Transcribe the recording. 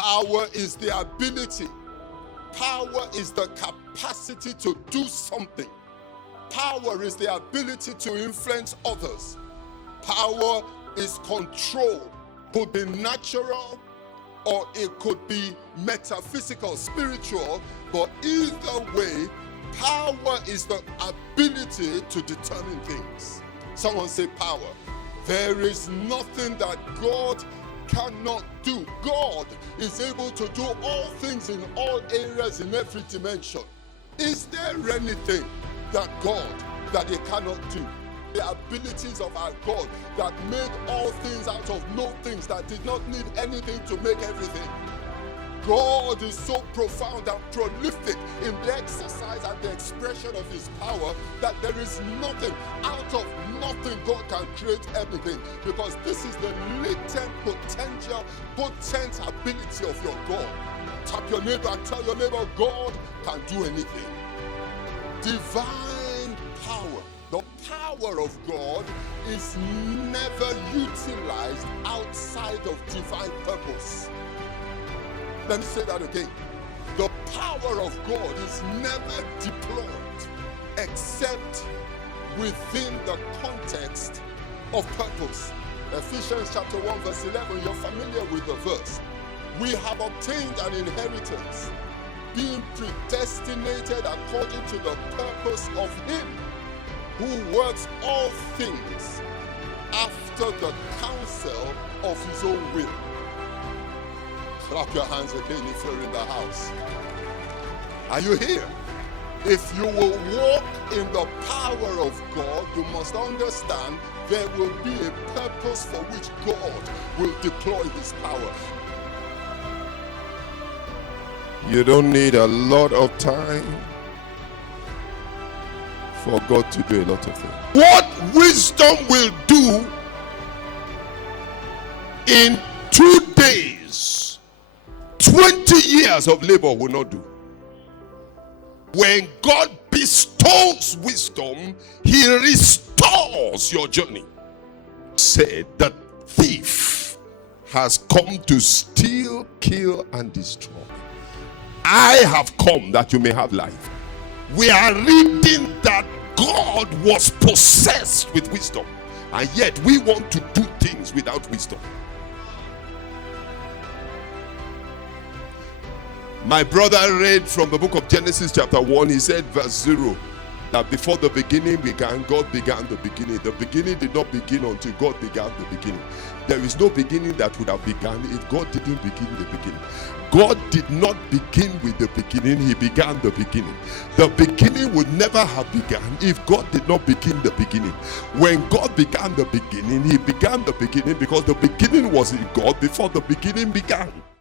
Power is the ability. Power is the capacity to do something. Power is the ability to influence others. Power is control. Could be natural or it could be metaphysical, spiritual, but either way, power is the ability to determine things. Someone say power. There is nothing that God cannot do. God is able to do all things in all areas, in every dimension. Is there anything that he cannot do? The abilities of our God that made all things out of no things, that did not need anything to make everything. God is so profound and prolific in the exercise and the expression of his power that there is nothing, out of nothing God can create everything, because this is the latent potential, potent ability of your God. Tap your neighbor and tell your neighbor, God can do anything. Divine power. The power of God is never utilized outside of divine purpose. Let me say that again. The power of God is never deployed except within the context of purpose. Ephesians chapter 1 verse 11, you're familiar with the verse. We have obtained an inheritance, being predestinated according to the purpose of him who works all things after the counsel of his own will. Clap your hands again if you're in the house. Are you here? If you will walk in the power of God, you must understand there will be a purpose for which God will deploy his power. You don't need a lot of time for God to do a lot of things. What wisdom will do in 2 days, 20 years of labor will not do. When God bestows wisdom, he restores your journey. Said the thief has come to steal, kill, and destroy. I have come that you may have life. We are reading that God was possessed with wisdom, and yet we want to do things without wisdom. My brother read from the book of Genesis chapter 1. He said verse 0, that before the beginning began, God began the beginning. The beginning did not begin until God began the beginning. There is no beginning that would have begun if God didn't begin the beginning. God did not begin with the beginning, he began the beginning. The beginning would never have begun if God did not begin the beginning. When God began the beginning, he began the beginning because the beginning was in God before the beginning began.